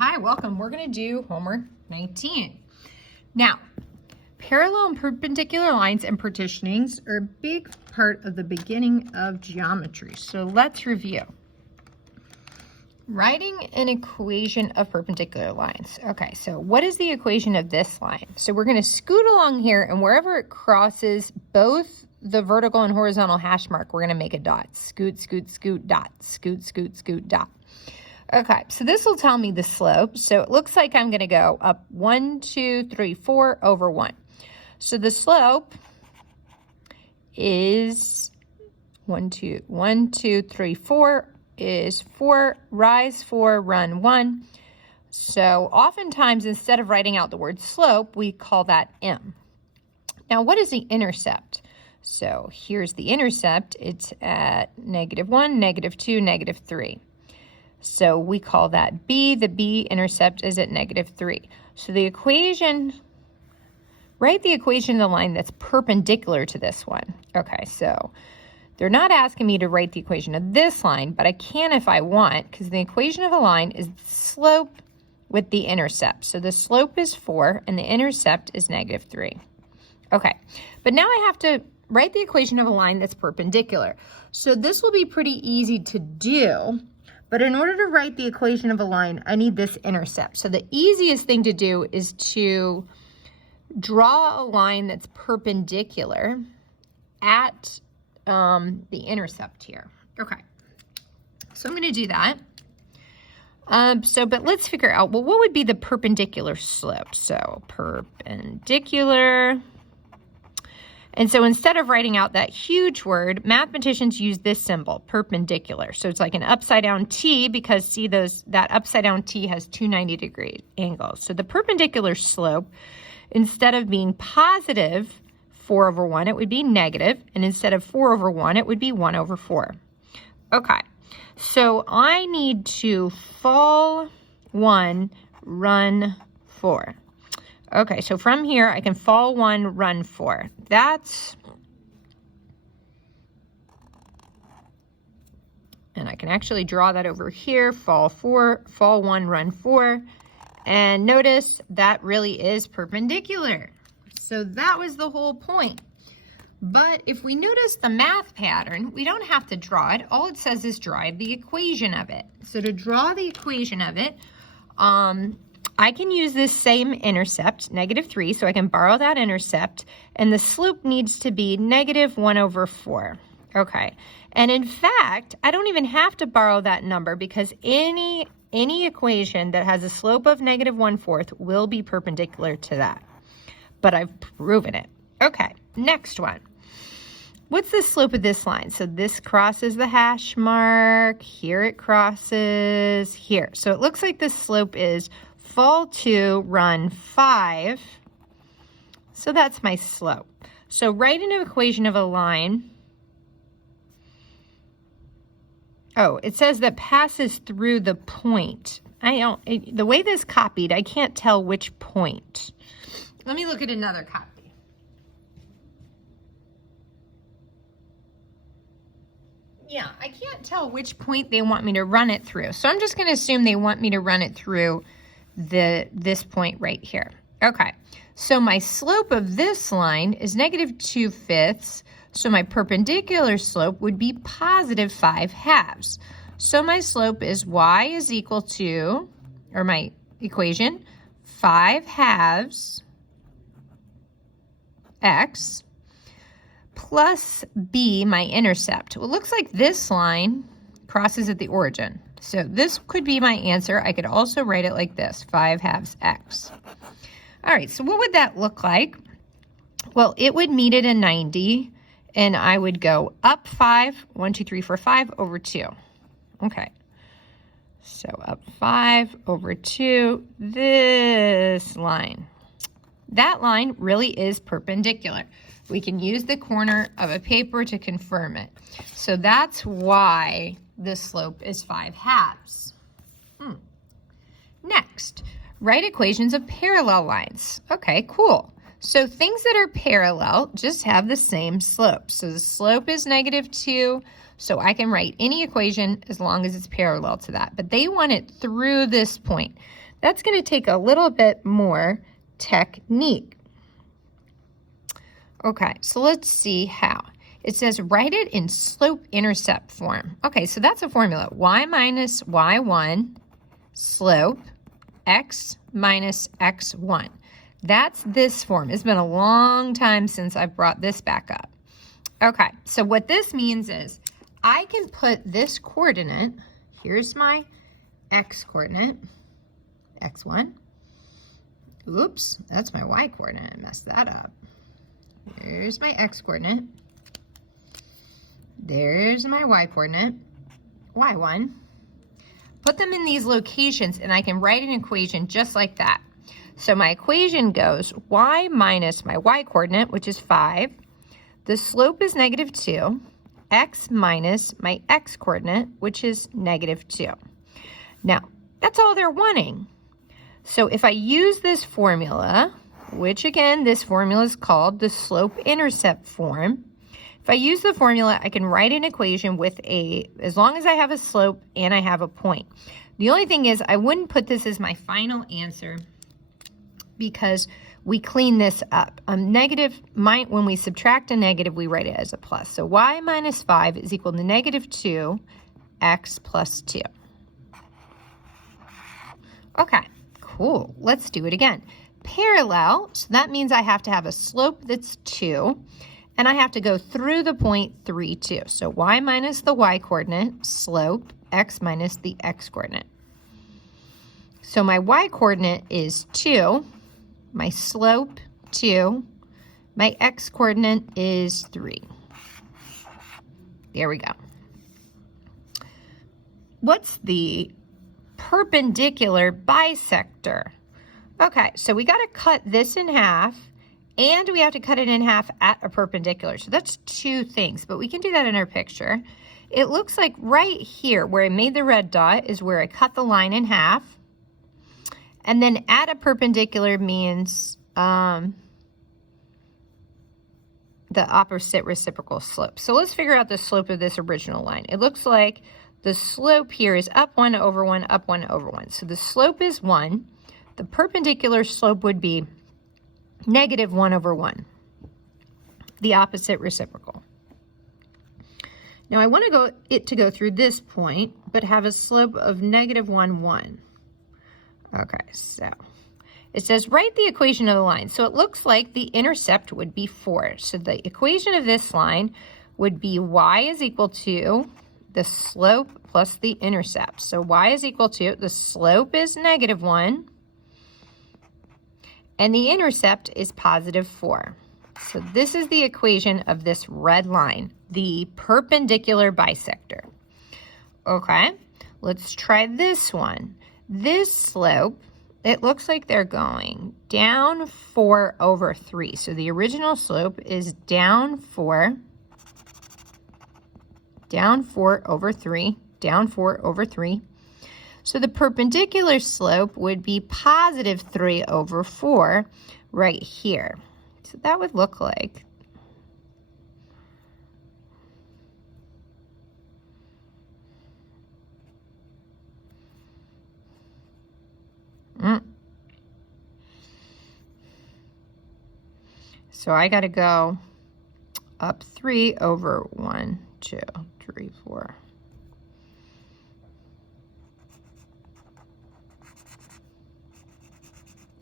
Hi, welcome. We're going to do homework 19. Now, parallel and perpendicular lines and partitionings are a big part of the beginning of geometry. So let's review. Writing an equation of perpendicular lines. Okay, so what is the equation of this line? So we're going to scoot along here, and wherever it crosses both the vertical and horizontal hash mark, we're going to make a dot. Scoot, scoot, scoot, dot. Scoot, scoot, scoot, dot. Okay, so this will tell me the slope. So it looks like I'm going to go up 1, 2, 3, 4 over 1. So the slope is 1, 2, 3, 4 is 4, rise 4, run 1. So oftentimes, instead of writing out the word slope, we call that m. Now, what is the intercept? So here's the intercept. It's at -1, -2, -3. So we call that B. The B intercept is at -3. So the equation, write the equation of the line that's perpendicular to this one. Okay, so they're not asking me to write the equation of this line, but I can if I want, because the equation of a line is the slope with the intercept. So the slope is 4 and the intercept is -3. Okay, but now I have to write the equation of a line that's perpendicular. So this will be pretty easy to do. But in order to write the equation of a line, I need this intercept. So the easiest thing to do is to draw a line that's perpendicular at the intercept here. Okay, so I'm going to do that. But let's figure out, well, what would be the perpendicular slope? So perpendicular. And so instead of writing out that huge word, mathematicians use this symbol, perpendicular. So it's like an upside down T, because see that upside down T has two 90-degree angles. So the perpendicular slope, instead of being positive 4 over 1, it would be negative. And instead of 4 over 1, it would be 1 over 4. Okay, so I need to fall 1, run 4. Okay, so from here, I can fall 1, run 4. And I can actually draw that over here, fall 1, run 4. And notice that really is perpendicular. So that was the whole point. But if we notice the math pattern, we don't have to draw it. All it says is draw the equation of it. So to draw the equation of it, I can use this same intercept, -3, so I can borrow that intercept, and the slope needs to be -1 over 4. Okay, and in fact, I don't even have to borrow that number, because any equation that has a slope of -1/4 will be perpendicular to that. But I've proven it. Okay, next one. What's the slope of this line? So this crosses the hash mark, here it crosses, here. So it looks like the slope is fall 2, run 5. So that's my slope. So write an equation of a line. Oh, it says that passes through the point. The way this copied, I can't tell which point. Let me look at another copy. Yeah, I can't tell which point they want me to run it through. So I'm just going to assume they want me to run it through this point right here. Okay, so my slope of this line is -2/5. So my perpendicular slope would be +5/2. So my slope is y is equal to, or my equation, 5/2 x plus b, my intercept. Well, it looks like this line crosses at the origin. So this could be my answer. I could also write it like this, 5/2 x. All right, so what would that look like? Well, it would meet at a 90, and I would go up 5, 1, 2, 3, 4, 5 over 2. Okay, so up 5 over 2, this line. That line really is perpendicular. We can use the corner of a paper to confirm it. So that's why the slope is 5/2. Next, write equations of parallel lines. Okay, cool. So things that are parallel just have the same slope. So the slope is -2, so I can write any equation as long as it's parallel to that. But they want it through this point. That's going to take a little bit more technique. Okay, so let's see how. It says write it in slope-intercept form. Okay, so that's a formula. Y minus y1 slope x minus x1. That's this form. It's been a long time since I've brought this back up. Okay, so what this means is I can put this coordinate, here's my x coordinate, x1. Oops, that's my y coordinate. I messed that up. There's my x coordinate. There's my y coordinate, y1. Put them in these locations and I can write an equation just like that. So my equation goes y minus my y coordinate, which is 5. The slope is -2. X minus my x coordinate, which is -2. Now, that's all they're wanting. So if I use this formula, which again, this formula is called the slope-intercept form. If I use the formula, I can write an equation with as long as I have a slope and I have a point. The only thing is I wouldn't put this as my final answer because we clean this up. When we subtract a negative, we write it as a plus. So y minus 5 is equal to -2 x plus 2. Okay, cool. Let's do it again. Parallel, so that means I have to have a slope that's 2, and I have to go through the point 3, 2. So y minus the y coordinate, slope, x minus the x coordinate. So my y coordinate is 2, my slope 2, my x coordinate is 3. There we go. What's the perpendicular bisector? Okay, so we got to cut this in half, and we have to cut it in half at a perpendicular. So that's 2 things, but we can do that in our picture. It looks like right here where I made the red dot is where I cut the line in half. And then at a perpendicular means the opposite reciprocal slope. So let's figure out the slope of this original line. It looks like the slope here is up 1 over 1, up 1 over 1. So the slope is 1. The perpendicular slope would be -1 over 1, the opposite reciprocal. Now I want it to go through this point, but have a slope of -1, 1. Okay, so it says write the equation of the line. So it looks like the intercept would be 4. So the equation of this line would be y is equal to the slope plus the intercept. So y is equal to, the slope is -1, and the intercept is +4. So this is the equation of this red line, the perpendicular bisector. Okay, let's try this one. This slope, it looks like they're going down 4 over 3. So the original slope is down 4 over 3, down 4 over 3. So the perpendicular slope would be +3 over 4 right here. So that would look like So I got to go up 3 over 1, 2, 3, 4.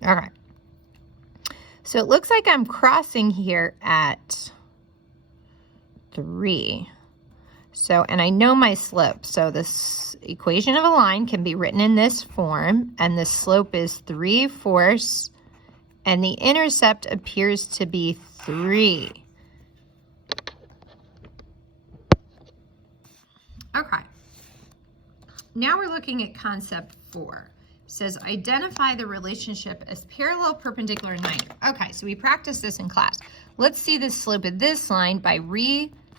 Okay. So it looks like I'm crossing here at 3. So, and I know my slope. So this equation of a line can be written in this form, and the slope is 3/4, and the intercept appears to be 3. Okay. Now we're looking at concept 4. It says identify the relationship as parallel, perpendicular, and 90. Okay, so we practiced this in class. Let's see the slope of this line by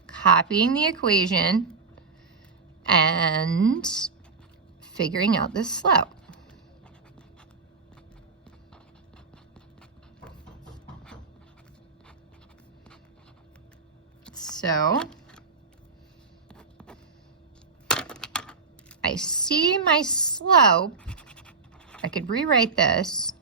copying the equation and figuring out the slope. So I see my slope I could rewrite this.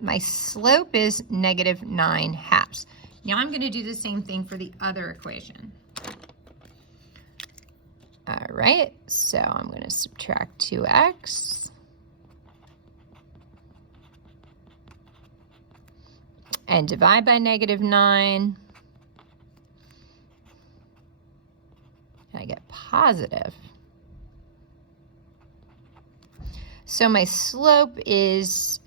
My slope is -9/2. Now I'm going to do the same thing for the other equation. All right, so I'm going to subtract 2x. And divide by -9. And I get positive. So my slope is,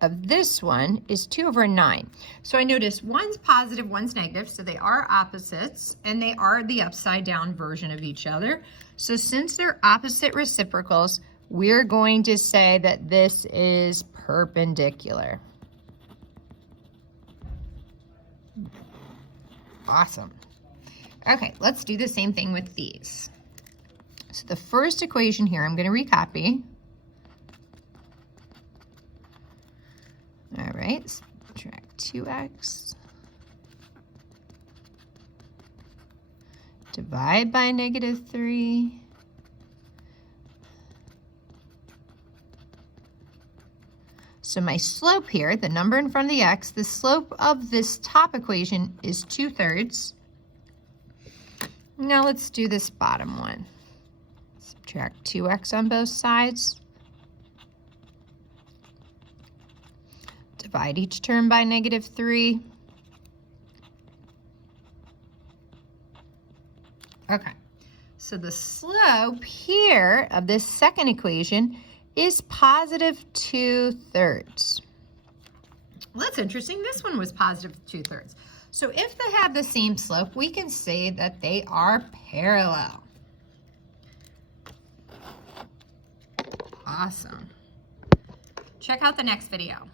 of this one, is 2/9. So I notice one's positive, one's negative, so they are opposites, and they are the upside down version of each other. So since they're opposite reciprocals, we're going to say that this is perpendicular. Awesome. Okay, let's do the same thing with these. So the first equation here, I'm going to recopy. All right, subtract 2x. Divide by -3. So my slope here, the number in front of the x, the slope of this top equation is 2/3. Now let's do this bottom one. Subtract 2x on both sides. Divide each term by -3. Okay, so the slope here of this second equation is positive 2/3. Well, that's interesting. This one was positive 2/3. So if they have the same slope, we can say that they are parallel. Awesome. Check out the next video.